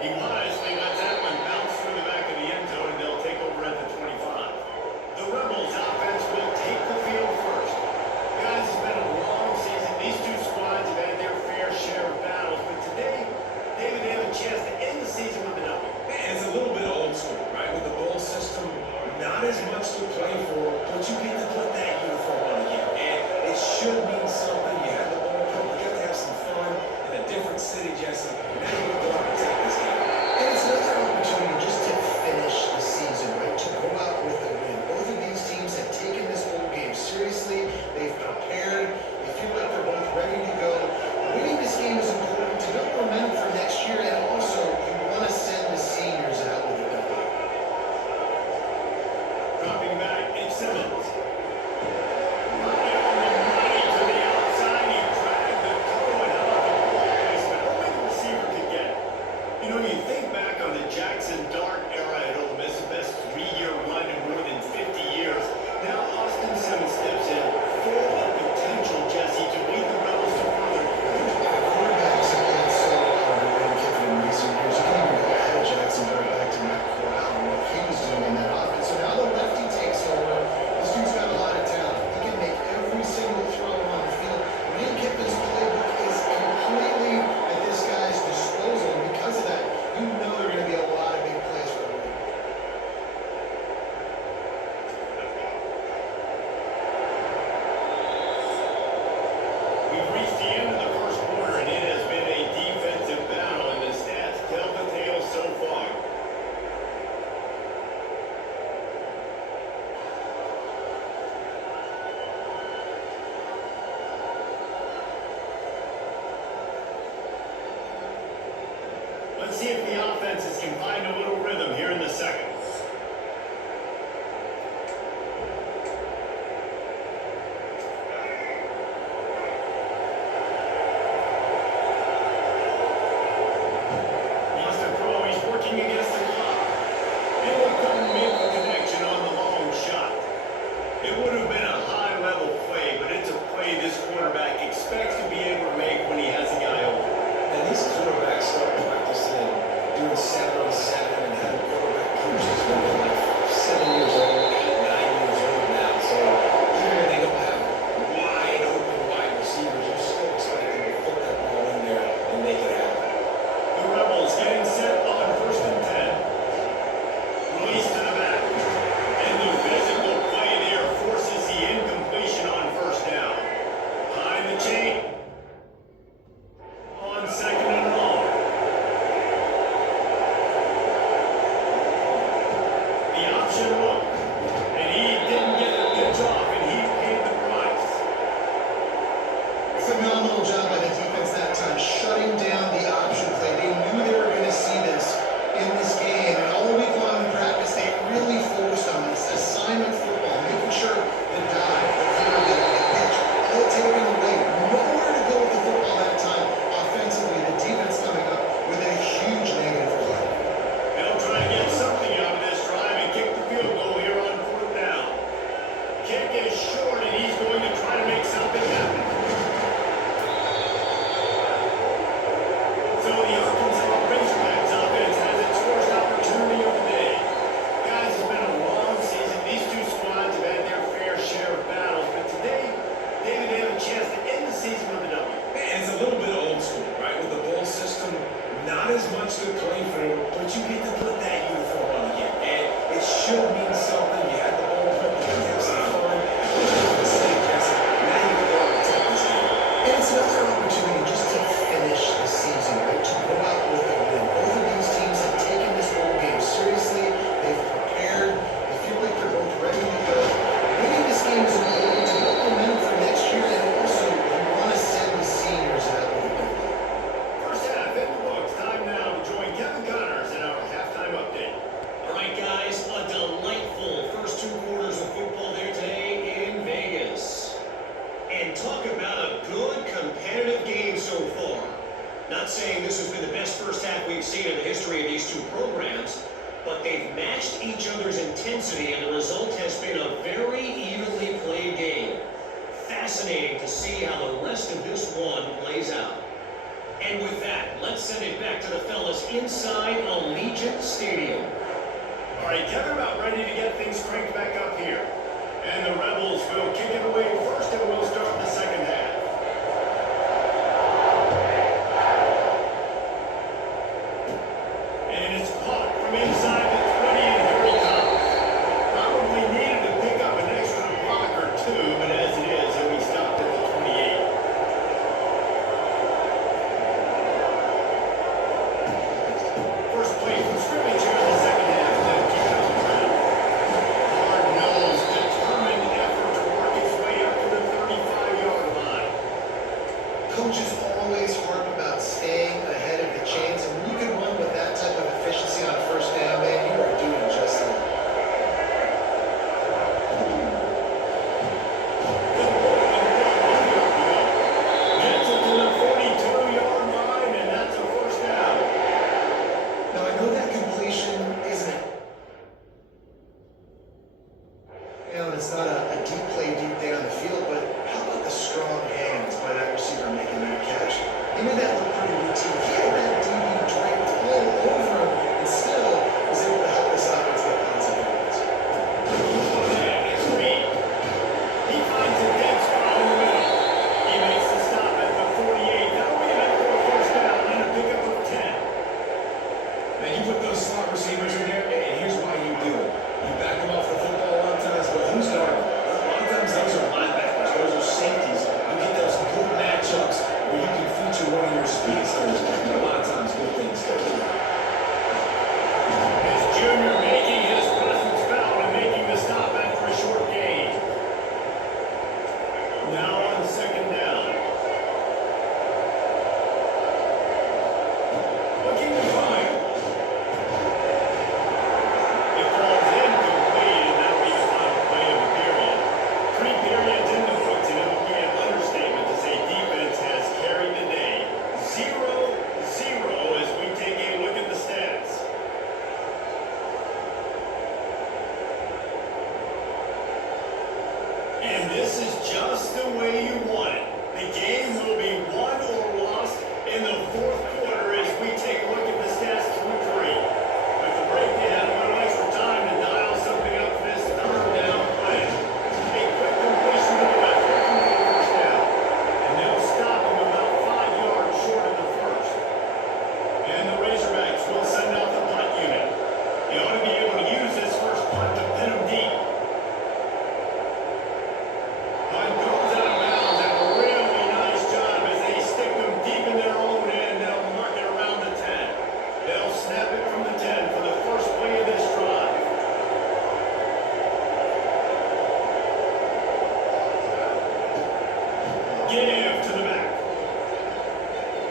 He was. They let that one bounce through the back of the end zone, and they'll take over at the 25. The Rebels offense will take the field first. Guys, it's been a long season. These two squads have had their fair share of battles, but today, David, they have a chance to end the season with a W. And it's a little bit old school, right? With the bowl system, not as much to play for, but you get to put that uniform on again. And it should mean something. You have the ball pump, you get to have some fun in a different city, Jesse. Now you can go out and take this game. And it's another opportunity just to finish the season, right? To go out with a win. Both of these teams have taken this bowl game seriously. They've prepared. They feel like they're both ready to go. Winning this game is important to build momentum for next year, and also you want to send the seniors out with a W. Dropping back, it's Simmons. Right on the money to the outside. He dragged the toe and how about the ball placement? Only the receiver could get it. You know, you think back on the Jackson Dart era at Ole Miss, the best three-year run in more than 50 years. Now Austin Simmons steps in, full of potential, Jesse, to lead the Rebels to further. Quarterbacks have been so well given in recent years. You can even go ahead of Jackson Dart back to Matt Corral and what he was doing in that offense. So now the lefty takes over. This dude's got a lot of talent. He can make every single throw on the field. Lane Kiffin's playbook is completely at this guy's disposal. And because of that, you know there are going to be a lot of big plays for him. We've reached the end of the first quarter, and it has been a defensive battle, and the stats tell the tale so far. Let's see if the offenses can find a little rhythm here in the second. Boston Pro, he's working against the clock. And he couldn't make the connection on the long shot. It would have been a high-level play, but it's a play this quarterback expects to be able to make when he has a guy open. And these quarterbacks start practicing doing 7-on-7 and having quarterback coaches when they're like 7 years old, 8, 9 years old now. So even when they don't have wide open wide receivers, you still expect them to put that ball in there and make it happen. The Rebels getting set on 1st and 10. Release to the back. And the physical play there forces the incompletion on 1st down. Behind the chain. On 2nd and long. The option look. And he didn't get the pitch off, and he paid the price. Phenomenal job by the defense that time, shutting down the option play. They knew they were going to see this in this game, and all week long in practice, they really focused on this assignment football, making sure the dive, the clear, the pitch, all taken away. Nowhere to go with the football that time. Offensively, the defense coming up with a huge negative play. They'll try to get something out of this drive and kick the field goal here on 4th down. Kick is short, and he's going to try to make something happen. So the Arkansas Razorbacks offense has its first opportunity of the day. Guys, it's been a long season. These two squads have had their fair share of battles, but today, David, they have a chance to end the season with a W. And it's a little bit old school, right? With the bowl system, not as much to play for, but you get to put that uniform on again. And it should mean something. You had the ball pump, you can have some fun. Now you can go out and take this game. And it's another opportunity just to finish the season, right? To go out with a win. Both of these teams have taken this bowl game seriously. They've prepared. They feel like they're both ready to go. Winning this game is important to build momentum for next year, and also you want to send the seniors out with a win. First half in the books. Time now to join Kevin Connors in our halftime update. All right, guys, a delightful first 2 quarters of football there today in Vegas. And talk about a good competitive game so far. Not saying this has been the best first half we've seen in the history of these two programs, but they've matched each other's intensity, and the result has been a very evenly played game. Fascinating to see how the rest of this one plays out. And with that, let's send it back to the fellas inside Allegiant Stadium. All right, they're about ready to get things cranked back up here. And the Rebels will kick it away first, and we'll start the second half. And it's caught from inside the 20, and here it comes. Probably needed to pick up an extra block or two, but as it is, he'll be stopped at the 28. First play from scrimmage here in the second half, and then kick it on the ground. Hard-nosed, determined effort to work its way up to the 35-yard line. Coaches always harp about staying ahead of the chains, and when you can run with that type of efficiency on first down, man, you are doing just that. Gets it to the 42-yard line, and that's a first down. Now, I know that completion isn't, it's not a deep play deep down the field, but how about the strong hands by that receiver making that catch? He made that look pretty routine. He had that DB draped all over him and still was able to help this offense get lots of yards. He finds a dead spot in the middle. He makes the stop at the 48. That'll be enough for a first down and a pickup of 10. Now you put those slot receivers in there, and here's why you do it. You back them off the football a lot of times, but who's guarding? A lot of times those are linebackers, those are safeties. You get those good matchups where you can feature one of your speedsters, and a lot of times good things go. As Junior making his presence felt and making the stop after a short gain. Now on second down. Looking to fire. It falls incomplete, and that'll be the final play of the period. 3 periods in the books, and it'll be an understatement to say defense has carried the day. 0-0 as we take a look at the stats. And this is just the way you want it. The game will be won or lost in the fourth quarter as we take a look at the stats through 3. With the break, they had a little extra time to dial something up for this third down play. A quick completion to the left, looking for the first down. And they'll stop him about 5 yards short of the first. And the Razorbacks will send out the punt unit. They ought to be able to use this first punt to pin them deep. Punt goes out of bounds, and a really nice job as they stick them deep in their own end. They'll mark it around the 10. They'll snap it from the 10 for the first play of this drive. Give to the back.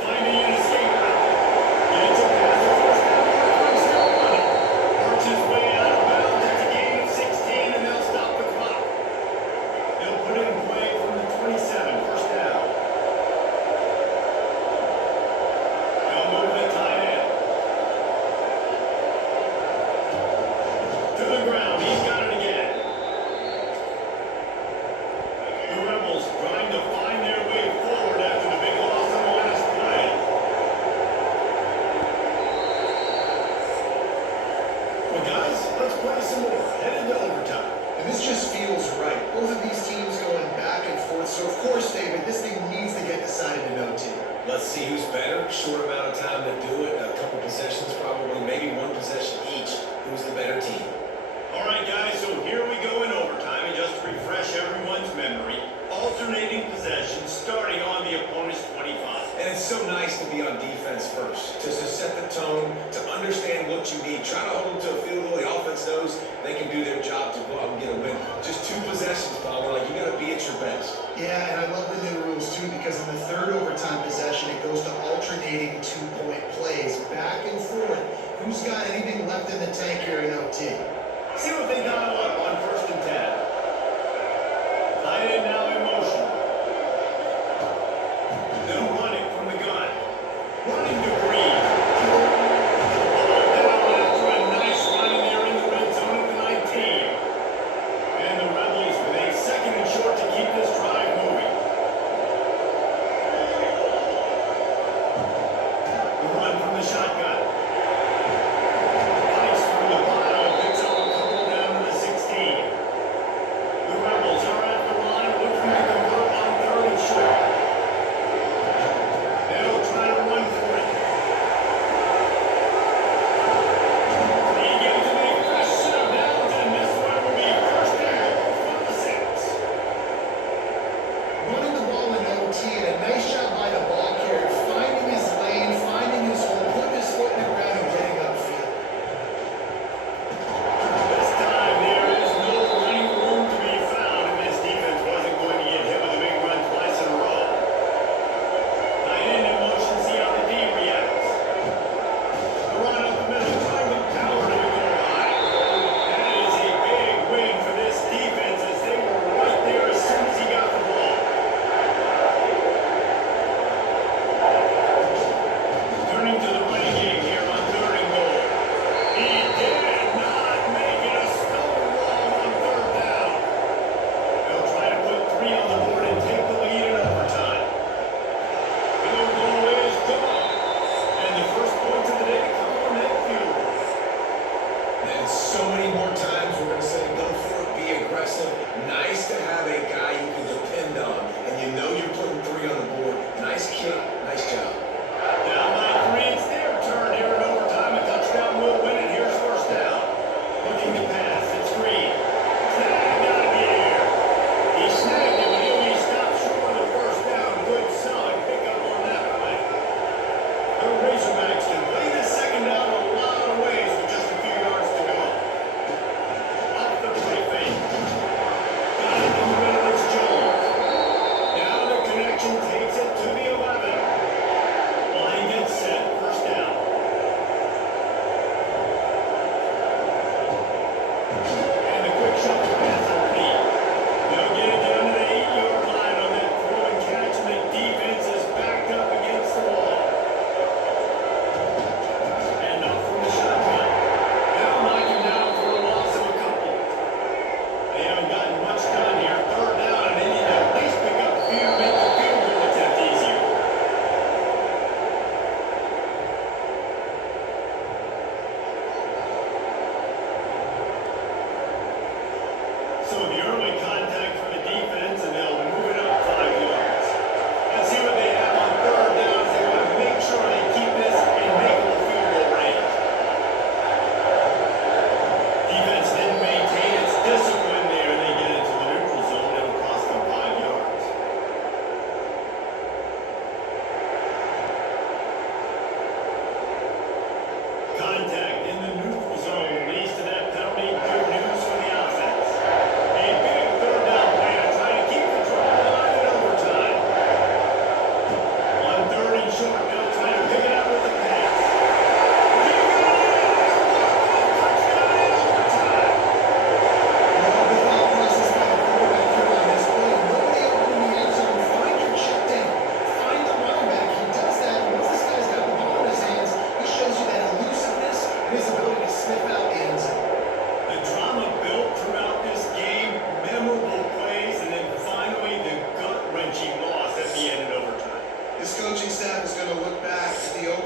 Finding an escape route. Gets it past the first down marker and still running. Works his way out of bounds at the gain of 16, and they'll stop the clock. They'll put it in play from the 27, first down. They'll move the tight end. To the ground, he's got it again. The Rebels trying to find their way forward after the big loss on the last play. Well, guys, let's play some more. Headed to overtime. And this just feels right. Both of these teams going back and forth. So, of course, David, this thing needs to get decided in OT. Let's see who's better. Short amount of time to do it. A couple possessions probably, maybe one possession each. Who's the better team? All right, guys, so here we go in overtime, and just to refresh everyone's memory, alternating possessions starting on the opponent's 25. And it's so nice to be on defense first, to set the tone, to understand what you need. Try to hold them to a field goal. The offense knows they can do their job to go out and get a win. Just 2 possessions, Paul. We're like, you got to be at your best. Yeah, and I love the new rules, too, because in the third overtime possession, it goes to alternating 2-point plays, back and forth. Who's got anything left in the tank here in OT? See what they dial up on first and 10. Tight end now